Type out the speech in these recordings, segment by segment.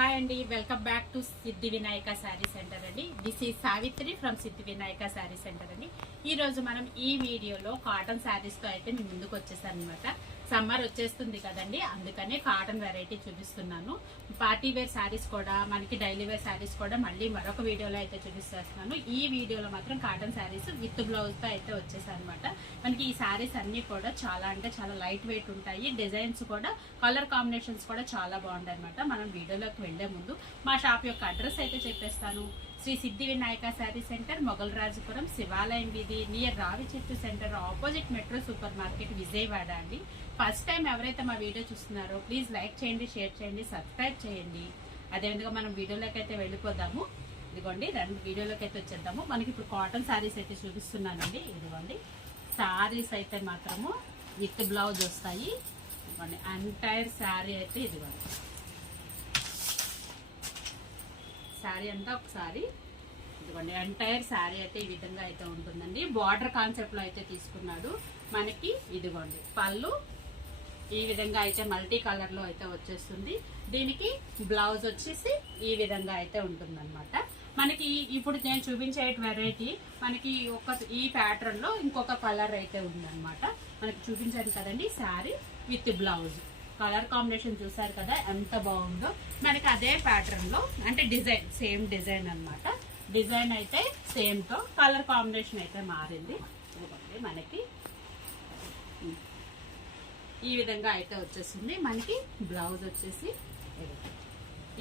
Hi అండి, welcome back to Siddhi Vinayaka sari centre అండి. This is Savitri from Siddhi Vinayaka sari centre అండి. ఈ రోజు మనం ఈ వీడియోలో కాటన్ శారీస్ తో అయితే నేను ముందుకు వచ్చేసాను అనమాట. సమ్మర్ వచ్చేస్తుంది కదండి, అందుకనే కాటన్ వెరైటీ చూపిస్తున్నాను. పార్టీ వేర్ శారీస్ కూడా, మనకి డైలీ వేర్ శారీస్ కూడా మళ్ళీ మరొక వీడియోలో అయితే చూపిస్తున్నాను. ఈ వీడియోలో మాత్రం కాటన్ శారీస్ విత్ బ్లౌజ్ తో అయితే వచ్చేసాను అనమాట. మనకి ఈ శారీస్ అన్ని కూడా చాలా అంటే చాలా లైట్ వెయిట్ ఉంటాయి. డిజైన్స్ కూడా, కలర్ కాంబినేషన్స్ కూడా చాలా బాగుంటాయి అనమాట. మనం వీడియోలోకి వెళ్లే ముందు మా షాప్ యొక్క అడ్రస్ అయితే చెప్పేస్తాను. శ్రీ సిద్ధి వినాయక శారీ సెంటర్, మొగల్రాజపురం, శివాలయం వీధి, నియర్ రావి చెట్టు centre, opposite metro super market, Vijayawada అండి. ఫస్ట్ టైం ఎవరైతే మా వీడియో చూస్తున్నారో ప్లీజ్ లైక్ చేయండి, షేర్ చేయండి, సబ్స్క్రైబ్ చేయండి. అదేవిధంగా మనం వీడియోలోకి అయితే వెళ్ళిపోదాము. ఇదిగోండి, రెండు వీడియోలోకి అయితే వచ్చేద్దాము. మనకి ఇప్పుడు కాటన్ శారీస్ అయితే చూపిస్తున్నానండి. ఇదిగోండి, శారీస్ అయితే మాత్రము విత్ బ్లౌజ్ వస్తాయి. ఇదిగోండి, ఎంటైర్ శారీ అయితే ఇదిగోండి, శారీ అంతా ఒకసారి ఇదిగోండి, ఎంటైర్ శారీ అయితే ఈ విధంగా అయితే ఉంటుందండి. బార్డర్ కాన్సెప్ట్ లో అయితే తీసుకున్నాడు. మనకి ఇదిగోండి పళ్ళు ఈ విధంగా అయితే మల్టీ కలర్ లో అయితే వచ్చేస్తుంది. దీనికి బ్లౌజ్ వచ్చేసి ఈ విధంగా అయితే ఉంటుందన్నమాట. మనకి ఇప్పుడు నేను చూపించే వెరైటీ మనకి ఈ ప్యాటర్న్ లో ఇంకొక కలర్ అయితే ఉందన్నమాట. మనకి చూపించాను కదండి, sari with blouse colour combination చూసారు కదా ఎంత బాగుందో. మనకి అదే ప్యాటర్న్ లో అంటే డిజైన్ సేమ్ డిజైన్ అన్నమాట. డిజైన్ అయితే సేమ్ తో కలర్ కాంబినేషన్ అయితే మారింది. మనకి ఈ విధంగా అయితే వచ్చేస్తుంది. మనకి బ్లౌజ్ వచ్చేసి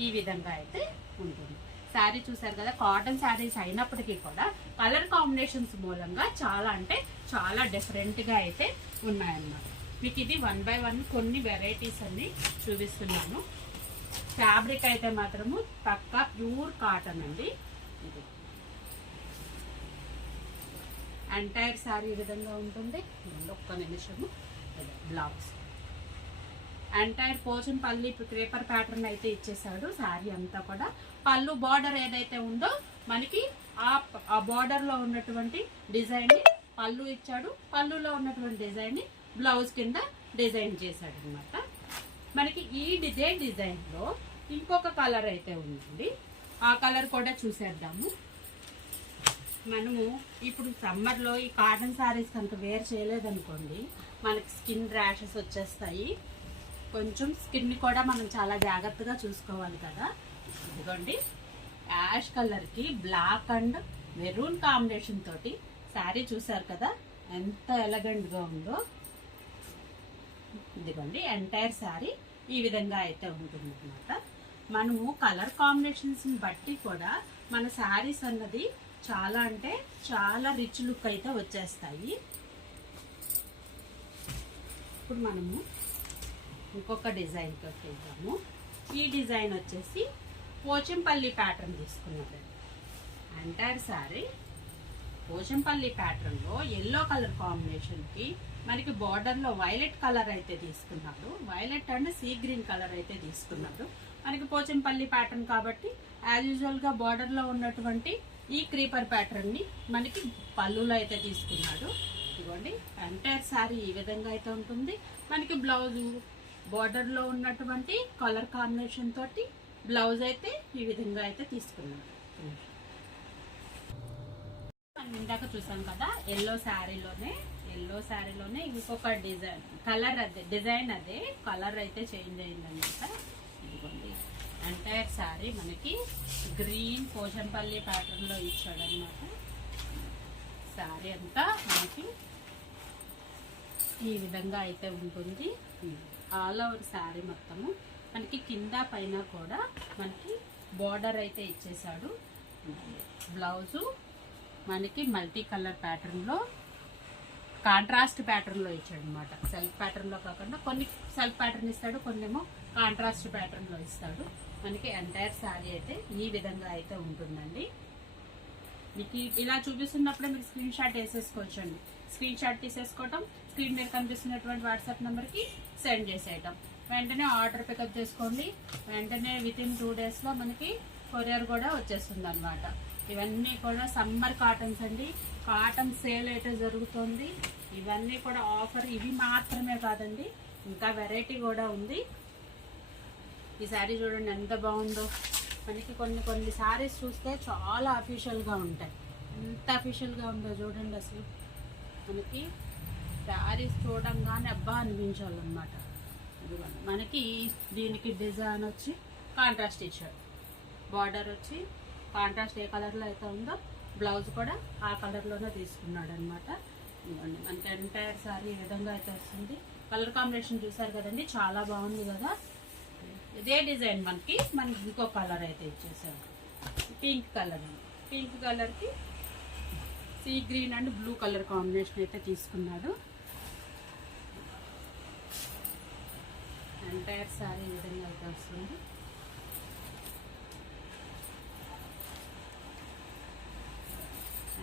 ఈ విధంగా అయితే ఉంటుంది. శారీ చూసారు కదా, కాటన్ శారీస్ అయినప్పటికీ కూడా కలర్ కాంబినేషన్స్ మూలంగా చాలా అంటే చాలా డిఫరెంట్ గా అయితే ఉన్నాయన్నమాట. మీకు ఇది 1 by 1 కొన్ని వెరైటీస్ అన్ని చూపిస్తున్నాను. ఫ్యాబ్రిక్ అయితే మాత్రము పక్కా ప్యూర్ కాటన్ అండి. ఇది ఎంటైర్ శారీ ఈ విధంగా ఉంటుంది. ఒక్క నిమిషము. Blouse entire Pochampally creeper pattern అయితే ఇచ్చేసాడు. శారీ అంతా కూడా పళ్ళు బార్డర్ ఏదైతే ఉందో మనకి ఆ బార్డర్ లో ఉన్నటువంటి డిజైన్ ని పళ్ళు ఇచ్చాడు. పళ్ళులో ఉన్నటువంటి డిజైన్ ని బ్లౌజ్ కింద డిజైన్ చేశాడు అనమాట. మనకి ఇదే డిజైన్ లో ఇంకొక కలర్ అయితే ఉందండి. ఆ కలర్ కూడా చూసేద్దాము. మనము ఇప్పుడు సమ్మర్ లో ఈ కాటన్ శారీస్ కనుక వేర్ చేయలేదనుకోండి, మనకి స్కిన్ ర్యాషెస్ వచ్చేస్తాయి. కొంచెం స్కిన్ కూడా మనం చాలా జాగ్రత్తగా చూసుకోవాలి కదా. ఇదిగోండి, యాష్ కలర్ కి బ్లాక్ అండ్ మెరూన్ కాంబినేషన్ తోటి శారీ చూసారు కదా ఎంత ఎలగెంట్ గా ఉందో. ఇదిగోండి, ఎంటైర్ శారీ ఈ విధంగా అయితే ఉంటుంది అనమాట. మనము కలర్ కాంబినేషన్స్ బట్టి కూడా మన శారీస్ అన్నది చాలా అంటే చాలా రిచ్ లుక్ అయితే వచ్చేస్తాయి. ఇప్పుడు మనము ఇంకొక డిజైన్ తోటి వెళ్దాము. ఈ డిజైన్ వచ్చేసి పోచంపల్లి ప్యాటర్న్ తీసుకున్నాడు. ఎంటైర్ శారీ పోచంపల్లి ప్యాటర్న్ లో ఎల్లో కలర్ కాంబినేషన్ కి మనకి బార్డర్ లో వైలెట్ కలర్ అయితే తీసుకున్నాడు. Violet and sea green colour అయితే తీసుకున్నాడు. మనకి పోచంపల్లి ప్యాటర్న్ కాబట్టి యాజ్ యూజువల్ గా బార్డర్ లో ఉన్నటువంటి ఈ క్రీపర్ ప్యాటర్న్ ని మనకి పళ్ళులో అయితే తీసుకున్నాడు. ఇదిగోండి, ఎంటైర్ శారీ ఈ విధంగా అయితే ఉంటుంది. మనకి బ్లౌజ్ బార్డర్ లో ఉన్నటువంటి కలర్ కాంబినేషన్ తోటి బ్లౌజ్ అయితే ఈ విధంగా అయితే తీసుకున్నాడు. మనం ఇందాక చూసాం కదా, ఎల్లో శారీలోనే ఇంకొక డిజైన్ కలర్ అదే డిజైన్ అదే కలర్ అయితే చేంజ్ అయిందన్నమాట. ఇదిగోండి, ఎంటైర్ శారీ మనకి గ్రీన్ పోచంపల్లి ప్యాటర్న్ లో ఇచ్చాడు అనమాట. శారీ అంతా మనకి ఈ విధంగా అయితే ఉంటుంది. ఆల్ ఓవర్ శారీ మొత్తము మనకి కింద పైన కూడా మనకి బార్డర్ అయితే ఇచ్చేసాడు. బ్లౌజు మనకి మల్టీ కలర్ ప్యాటర్న్ లో కాంట్రాస్ట్ ప్యాటర్న్ లో ఇచ్చాడు అనమాట. సెల్ఫ్ ప్యాటర్న్ లో కాకుండా కొన్ని సెల్ఫ్ ప్యాటర్న్ ఇస్తాడు, కొన్ని ఏమో కాంట్రాస్ట్ ప్యాటర్న్ లో ఇస్తాడు. మనకి ఎంటైర్ శారీ అయితే ఈ విధంగా అయితే ఉంటుందండి. మీకు ఇలా చూపిస్తున్నప్పుడే మీరు స్క్రీన్ షాట్ వేసేసుకోవచ్చండి. స్క్రీన్ షాట్ తీసేసుకోవటం, స్క్రీన్ మీద కనిపిస్తున్నటువంటి వాట్సాప్ నెంబర్ కి సెండ్ చేసేయటం. వెంటనే ఆర్డర్ పికప్ చేసుకోండి. వెంటనే విత్ ఇన్ 2 days లో మనకి కొరియర్ కూడా వచ్చేస్తుంది అనమాట. ఇవన్నీ కూడా సమ్మర్ కాటన్స్ అండి. కాటన్ సేల్ అయితే జరుగుతుంది. ఇవన్నీ కూడా ఆఫర్. ఇవి మాత్రమే కాదండి, ఇంకా వెరైటీ కూడా ఉంది. ఈ శారీ చూడండి ఎంత బాగుందో. మనకి కొన్ని కొన్ని శారీస్ చూస్తే చాలా అఫీషియల్గా ఉంటాయి. ఎంత అఫీషియల్గా ఉందో చూడండి. అసలు మనకి శారీస్ చూడంగానే అబ్బా అనిపించాలన్నమాట. మనకి దీనికి డిజైన్ వచ్చి కాంట్రాస్ట్ ఇచ్చాడు. బార్డర్ వచ్చి కాంట్రాస్ట్ ఏ కలర్లో అయితే ఉందో బ్లౌజ్ కూడా ఆ కలర్లోనే తీసుకున్నాడు అనమాట. మనకి ఎంటైర్ శారీ ఈ విధంగా అయితే వస్తుంది. కలర్ కాంబినేషన్ చూసారు కదండి, చాలా బాగుంది కదా. ఇదే డిజైన్ మనకి ఇంకో కలర్ అయితే ఇచ్చేసాడు. పింక్ కలర్ అండి. పింక్ కలర్కి sea green and blue colour combination అయితే తీసుకున్నాడు. ఎంటైర్ శారీ ఈ విధంగా అయితే వస్తుంది.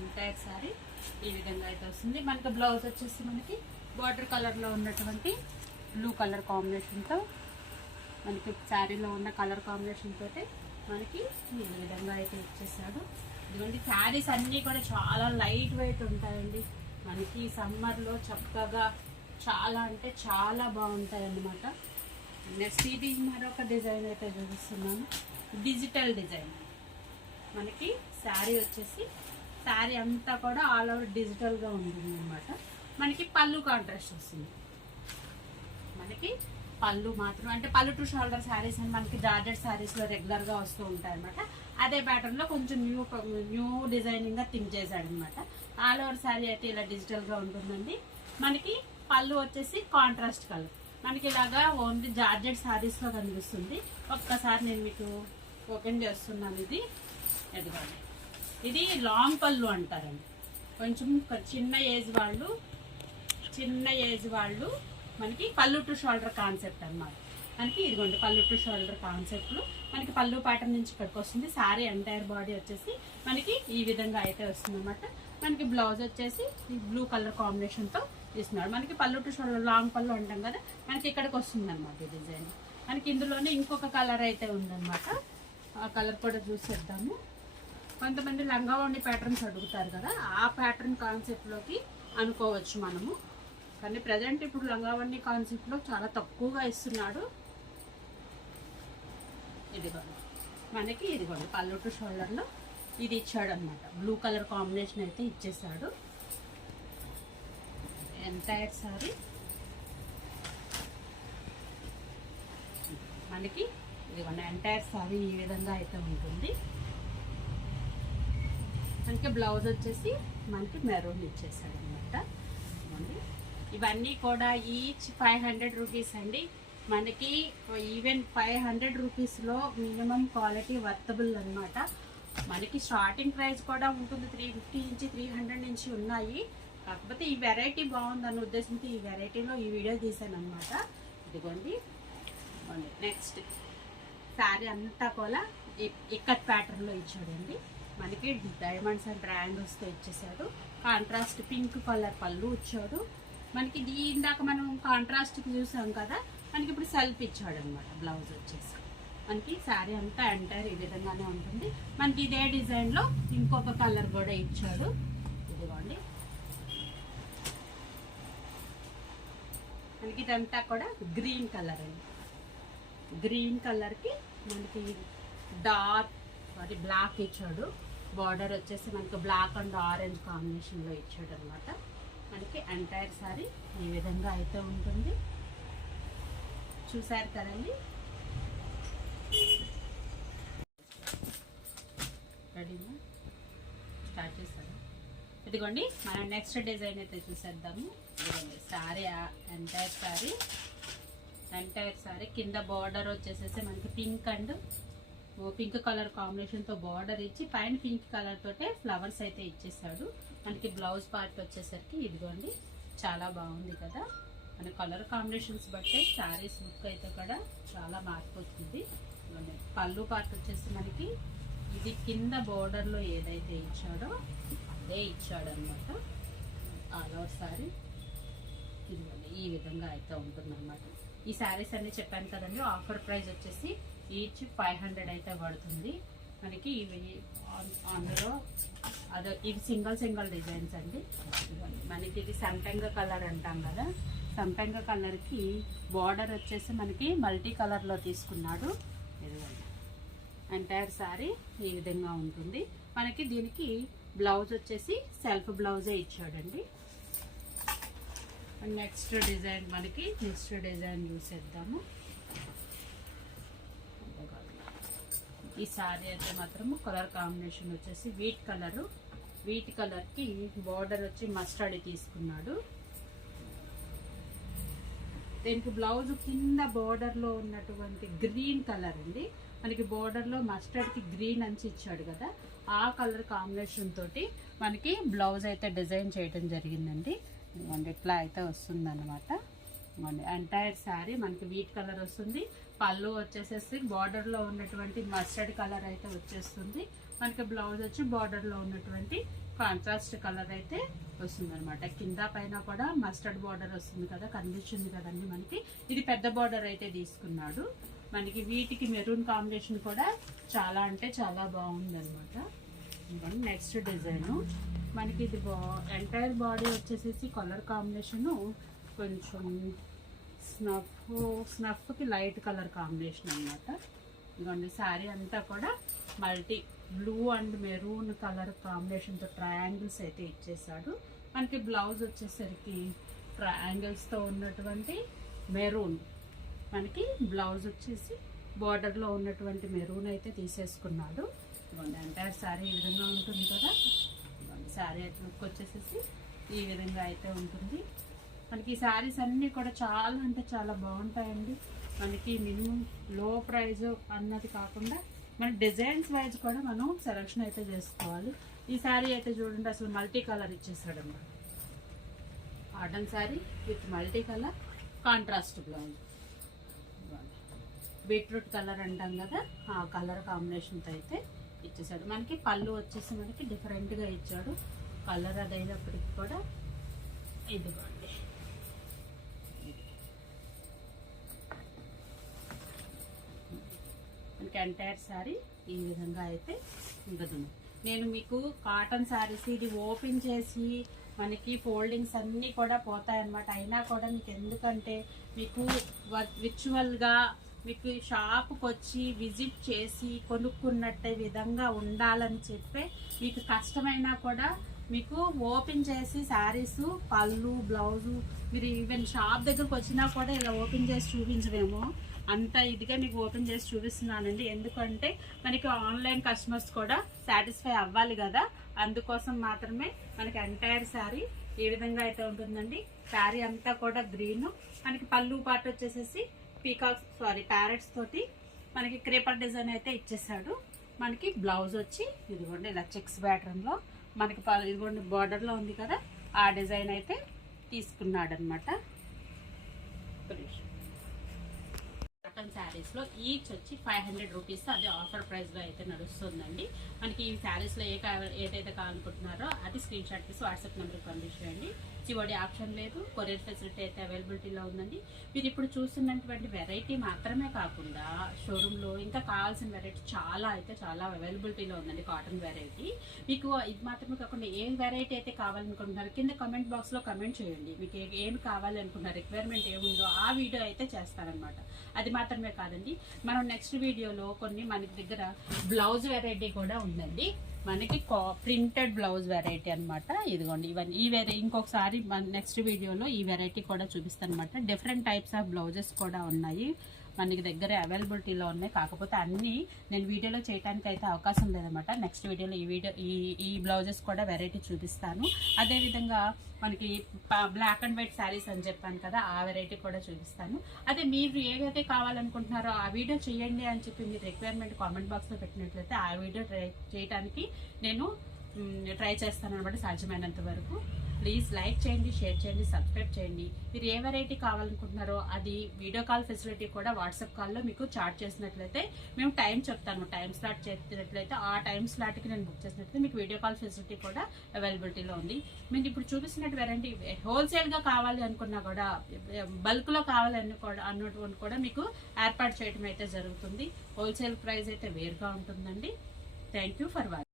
ఎంటైర్ శారీ ఈ విధంగా అయితే వస్తుంది. మనకి బ్లౌజ్ వచ్చేసి మనకి బార్డర్ కలర్లో ఉన్నటువంటి బ్లూ కలర్ కాంబినేషన్తో మనకి శారీలో ఉన్న కలర్ కాంబినేషన్ తోటి మనకి ఈ విధంగా అయితే ఇచ్చేసాడు. ఇదిగోండి శారీస్ అన్నీ కూడా చాలా లైట్ వెయిట్ ఉంటాయండి. మనకి సమ్మర్లో చక్కగా చాలా అంటే చాలా బాగుంటాయి అన్నమాట. నెక్స్ట్ ఇది మరొక డిజైన్ అయితే చూపిస్తున్నాను. Digital design. మనకి శారీ వచ్చేసి శారీ అంతా కూడా ఆల్ ఓవర్ డిజిటల్గా ఉంటుంది అన్నమాట. మనకి పళ్ళు కాంట్రాస్ట్ వస్తుంది. మనకి పళ్ళు మాత్రం అంటే పళ్ళు టు షోల్డర్ శారీస్ అని మనకి జార్జెట్ శారీస్లో రెగ్యులర్గా వస్తూ ఉంటాయి అనమాట. అదే ప్యాటర్న్లో కొంచెం న్యూ డిజైనింగ్గా థింక్ చేశాడు అనమాట. ఆల్ ఓవర్ శారీ అయితే ఇలా డిజిటల్గా ఉంటుందండి. మనకి పళ్ళు వచ్చేసి కాంట్రాస్ట్ కలర్. మనకి ఇలాగా ఓన్లీ జార్జెట్ శారీస్లో కనిపిస్తుంది. ఒక్కసారి నేను మీకు ఓపెన్ చేస్తున్నాను. ఇది ఎదుగుంది. ఇది లాంగ్ పళ్ళు అంటారండి. కొంచెం చిన్న ఏజ్ వాళ్ళు మనకి పళ్ళు టు షోల్డర్ కాన్సెప్ట్ అన్నమాట. మనకి ఇదిగోండి పళ్ళు టు షోల్డర్ కాన్సెప్ట్లు మనకి పళ్ళు ప్యాటర్న్ నుంచి ఇక్కడికి వస్తుంది. శారీ ఎంటైర్ బాడీ వచ్చేసి మనకి ఈ విధంగా అయితే వస్తుంది అనమాట. మనకి బ్లౌజ్ వచ్చేసి బ్లూ కలర్ కాంబినేషన్తో ఇస్తున్నాడు. మనకి పళ్ళు టు షోల్డర్ లాంగ్ పళ్ళు అంటాం కదా, మనకి ఇక్కడికి వస్తుంది అనమాట ఈ డిజైన్. మనకి ఇందులోనే ఇంకొక కలర్ అయితే ఉందన్నమాట. ఆ కలర్ కూడా చూసేద్దాము. కొంతమంది లంగావోణి ప్యాటర్న్స్ అడుగుతారు కదా, ఆ ప్యాటర్న్ కాన్సెప్ట్లోకి అనుకోవచ్చు మనము. కానీ ప్రజెంట్ ఇప్పుడు లంగావోణి కాన్సెప్ట్లో చాలా తక్కువగా ఇస్తున్నాడు. ఇదిగోండి మనకి ఇదిగోండి పళ్ళు టు షోల్డర్లో ఇది ఇచ్చాడు అనమాట. బ్లూ కలర్ కాంబినేషన్ అయితే ఇచ్చేసాడు. ఎంటైర్ సారీ మనకి ఇదిగోండి ఎంటైర్ సారీ ఈ విధంగా అయితే ఉంటుంది. మనకి బ్లౌజ్ వచ్చేసి మనకి మెరూన్ ఇచ్చేసాడు అనమాట. ఇవన్నీ కూడా ఈచ్ 500 రూపీస్ అండి. మనకి ఈవెన్ 500 రూపీస్లో మినిమం క్వాలిటీ వర్తబుల్ అనమాట. మనకి స్టార్టింగ్ ప్రైస్ కూడా ఉంటుంది 350 నుంచి 300 నుంచి ఉన్నాయి. కాకపోతే ఈ వెరైటీ బాగుందన్న ఉద్దేశంతో ఈ వెరైటీలో ఈ వీడియో తీసాను అనమాట. ఇదిగోండి నెక్స్ట్ శారీ అంతా కూడా ఇక్కత్ ప్యాటర్న్లో ఇచ్చాడండి. మనకి డైమండ్స్ అండ్ ట్రయాంగిల్స్తో ఇచ్చేసాడు. కాంట్రాస్ట్ పింక్ కలర్ పళ్ళు ఇచ్చాడు. మనకి ఇందాక మనం కాంట్రాస్ట్కి చూసాం కదా, మనకి ఇప్పుడు సెల్ఫ్ ఇచ్చాడు అనమాట. బ్లౌజ్ వచ్చేసి మనకి శారీ అంతా ఎంటైర్ ఈ విధంగానే ఉంటుంది. మనకి ఇదే డిజైన్లో ఇంకొక కలర్ కూడా ఇచ్చాడు. ఇదిగోండి మనకి ఇదంతా కూడా గ్రీన్ కలర్ అండి. గ్రీన్ కలర్కి మనకి డార్క్ బ్లాక్ ఇచ్చాడు. బార్డర్ వచ్చేసి మనకి బ్లాక్ అండ్ ఆరెంజ్ కాంబినేషన్లో ఇచ్చాడు అనమాట. మనకి ఎంటైర్ సారీ ఈ విధంగా అయితే ఉంటుంది. చూసారు కదండి. రెడీనా స్టార్ట్ చేస్తాను. ఇదిగోండి మనం నెక్స్ట్ డిజైన్ అయితే చూసేద్దాము. ఇదిగోండి శారీ ఎంటైర్ శారీ కింద బార్డర్ వచ్చేసేసి మనకి పింక్ కలర్ కాంబినేషన్తో బార్డర్ ఇచ్చి పైన పింక్ కలర్ తోటే ఫ్లవర్స్ అయితే ఇచ్చేసాడు. మనకి బ్లౌజ్ పార్ట్ వచ్చేసరికి ఇదిగోండి చాలా బాగుంది కదా. మన కలర్ కాంబినేషన్స్ బట్టే శారీస్ లుక్ అయితే కూడా చాలా మారిపోతుంది. పళ్ళు పార్ట్ వచ్చేసి మనకి ఇది కింద బోర్డర్లో ఏదైతే ఇచ్చాడో అదే ఇచ్చాడు అనమాట. ఆల్ ఓవర్ శారీ ఇదిగోండి ఈ విధంగా అయితే ఉంటుందన్నమాట. ఈ శారీస్ అన్నీ చెప్పాను కదండి. ఆఫర్ ప్రైస్ వచ్చేసి ఈచ్ 500 అయితే పడుతుంది మనకి. ఇవి అందులో ఇవి సింగిల్ డిజైన్స్ అండి. మనకి ఇది సంటంగ కలర్ అంటాం కదా, సంపెంగ కలర్కి బార్డర్ వచ్చేసి మనకి మల్టీ కలర్లో తీసుకున్నాడు. ఎంటైర్ సారీ ఈ విధంగా ఉంటుంది. మనకి దీనికి బ్లౌజ్ వచ్చేసి సెల్ఫ్ బ్లౌజే ఇచ్చాడండి. నెక్స్ట్ డిజైన్ చూసేద్దాము. ఈ సారీ అయితే మాత్రము కలర్ కాంబినేషన్ వచ్చేసి వీట్ కలర్కి బార్డర్ వచ్చి మస్టర్డ్ తీసుకున్నాడు. దీనికి బ్లౌజ్ కింద బార్డర్లో ఉన్నటువంటి గ్రీన్ కలర్ అండి. మనకి బార్డర్లో మస్టర్డ్కి గ్రీన్ అంచి ఇచ్చాడు కదా, ఆ కలర్ కాంబినేషన్ తోటి మనకి బ్లౌజ్ అయితే డిజైన్ చేయడం జరిగిందండి. ఇట్లా అయితే వస్తుంది అనమాట. ఎంటైర్ శారీ మనకి వీట్ కలర్ వస్తుంది. పళ్ళు వచ్చేసేసి బార్డర్లో ఉన్నటువంటి మస్టర్డ్ కలర్ అయితే వచ్చేస్తుంది. మనకి బ్లౌజ్ వచ్చి బార్డర్లో ఉన్నటువంటి కాంట్రాస్ట్ కలర్ అయితే వస్తుంది అనమాట. కింద పైన కూడా మస్టర్డ్ బార్డర్ వస్తుంది కదా, కనిపిస్తుంది కదండి మనకి. ఇది పెద్ద బార్డర్ అయితే తీసుకున్నాడు. మనకి వీటికి మెరూన్ కాంబినేషన్ కూడా చాలా అంటే చాలా బాగుంది అనమాట. నెక్స్ట్ డిజైన్ మనకి ఇది ఎంటైర్ బాడీ వచ్చేసేసి కలర్ కాంబినేషను కొంచెం స్నఫ్కి లైట్ కలర్ కాంబినేషన్ అనమాట. ఇదిగోండి శారీ అంతా కూడా multi blue and maroon colour కాంబినేషన్తో ట్రయాంగిల్స్ అయితే ఇచ్చేసాడు. మనకి బ్లౌజ్ వచ్చేసరికి ట్రయాంగిల్స్తో ఉన్నటువంటి మెరూన్, మనకి బ్లౌజ్ వచ్చేసి బార్డర్లో ఉన్నటువంటి మెరూన్ అయితే తీసేసుకున్నాడు. ఎంటైర్ శారీ ఈ విధంగా ఉంటుంది కదా. శారీ అయితే లుక్ వచ్చేసేసి ఈ విధంగా అయితే ఉంటుంది. మనకి ఈ శారీస్ అన్నీ కూడా చాలా అంటే చాలా బాగుంటాయండి. మనకి మినిమం లో ప్రైజ్ అన్నది కాకుండా మన డిజైన్స్ వైజ్ కూడా మనం సెలెక్షన్ అయితే చేసుకోవాలి. ఈ శారీ అయితే చూడండి, అసలు మల్టీ కలర్ ఇచ్చేసాడు అన్నమాట. Cotton sari with multi colour contrast blouse. Beetroot colour అంటాం కదా, ఆ కలర్ కాంబినేషన్తో అయితే ఇచ్చేసాడు. మనకి పళ్ళు వచ్చేసి మనకి డిఫరెంట్గా ఇచ్చాడు. కలర్ అది అయినప్పటికి కూడా ఇదిగోండి. మనకి ఎంటైర్ శారీ ఈ విధంగా అయితే ఉంటుంది. నేను మీకు కాటన్ శారీస్ ఇది ఓపెన్ చేసి మనకి ఫోల్డింగ్స్ అన్నీ కూడా పోతాయన్నమాట. అయినా కూడా మీకు ఎందుకంటే మీకు విర్చువల్గా మీకు షాప్కి వచ్చి విజిట్ చేసి కొనుక్కున్నట్టే విధంగా ఉండాలని చెప్పి మీకు కష్టమైనా కూడా మీకు ఓపెన్ చేసి శారీస్ పళ్ళు బ్లౌజు మీరు ఈవెన్ షాప్ దగ్గరకు వచ్చినా కూడా ఇలా ఓపెన్ చేసి చూపించలేము. అంత ఇదిగా మీకు ఓపెన్ చేసి చూపిస్తున్నానండి. ఎందుకంటే మనకి ఆన్లైన్ కస్టమర్స్ కూడా సాటిస్ఫై అవ్వాలి కదా, అందుకోసం మాత్రమే. మనకి ఎంటైర్ శారీ ఈ విధంగా అయితే ఉంటుందండి. శారీ అంతా కూడా గ్రీన్. మనకి పళ్ళు పార్ట్ వచ్చేసేసి ప్యారెట్స్ తోటి మనకి క్రేపర్ డిజైన్ అయితే ఇచ్చేసాడు. మనకి బ్లౌజ్ వచ్చి ఇదిగోండి ఇలా చెక్స్ ప్యాటర్న్లో మనకి ఇదిగోండి బార్డర్లో ఉంది కదా, ఆ డిజైన్ అయితే తీసుకున్నాడు అనమాట. కాటన్ శారీస్లో ఈచ్ వచ్చి 500 రూపీస్, అది ఆఫర్ ప్రైస్లో అయితే నడుస్తుందండి. మనకి ఈ శారీస్లో ఏదైతే కావాలనుకుంటున్నారో అది స్క్రీన్ షాట్ తీసి వాట్సాప్ నెంబర్కి పంపించండి. సిఓడి ఆప్షన్ లేదు, కొరియర్ ఫెసిలిటీ అయితే అవైలబిలిటీలో ఉందండి. మీరు ఇప్పుడు చూస్తున్నటువంటి వెరైటీ మాత్రమే కాకుండా షోరూంలో ఇంకా కావాల్సిన వెరైటీ చాలా అయితే చాలా అవైలబిలిటీలో ఉందండి. కాటన్ వెరైటీ మీకు ఇది మాత్రమే కాకుండా ఏ వెరైటీ అయితే కావాలనుకుంటున్నారు కింద కమెంట్ బాక్స్లో కమెంట్ చేయండి. మీకు ఏమి కావాలి అనుకుంటున్నారు, రిక్వైర్మెంట్ ఏముందో ఆ వీడియో అయితే చేస్తారనమాట. అది మాత్రమే కాదండి, మనం నెక్స్ట్ వీడియోలో కొన్ని మనకి దగ్గర బ్లౌజ్ వెరైటీ కూడా ఉందండి. మనకి ప్రింటెడ్ బ్లౌజ్ వెరైటీ అనమాట. ఇదిగోండి ఇవన్నీ ఇంకొకసారి నెక్స్ట్ వీడియోలో ఈ వెరైటీ కూడా చూపిస్తాను అనమాట. డిఫరెంట్ టైప్స్ ఆఫ్ బ్లౌజెస్ కూడా ఉన్నాయి మనకి దగ్గర అవైలబిలిటీలో ఉన్నాయి. కాకపోతే అన్నీ నేను వీడియోలో చేయడానికి అయితే అవకాశం లేదనమాట. నెక్స్ట్ వీడియోలో ఈ బ్లౌజెస్ కూడా వెరైటీ చూపిస్తాను. అదేవిధంగా మనకి బ్లాక్ అండ్ వైట్ శారీస్ అని చెప్పాను కదా, ఆ వెరైటీ కూడా చూపిస్తాను. అదే మీరు ఏవైతే కావాలనుకుంటున్నారో ఆ వీడియో చేయండి అని చెప్పి మీరు రిక్వైర్మెంట్ కామెంట్ బాక్స్లో పెట్టినట్లయితే ఆ వీడియో చేయడానికి నేను ట్రై చేస్తాను అనమాట సాధ్యమైనంత వరకు. ప్లీజ్ లైక్ చేయండి, షేర్ చేయండి, సబ్స్క్రైబ్ చేయండి. మీరు ఏ వెరైటీ కావాలనుకుంటున్నారో అది వీడియో కాల్ ఫెసిలిటీ కూడా వాట్సాప్ కాల్లో మీకు చాట్ చేసినట్లయితే మేము టైం చెప్తాను. టైం స్లాట్ చేసినట్లయితే ఆ టైం స్లాట్కి నేను బుక్ చేసినట్లయితే మీకు వీడియో కాల్ ఫెసిలిటీ కూడా అవైలబిలిటీలో ఉంది. మీరు ఇప్పుడు చూపిస్తున్నట్టు వెరైటీ హోల్సేల్గా కావాలి అనుకున్నా కూడా, బల్క్లో కావాలి అన్నటువంటి కూడా మీకు ఏర్పాటు చేయడం అయితే జరుగుతుంది. హోల్సేల్ ప్రైస్ అయితే వేరుగా ఉంటుందండి. Thank you for watching.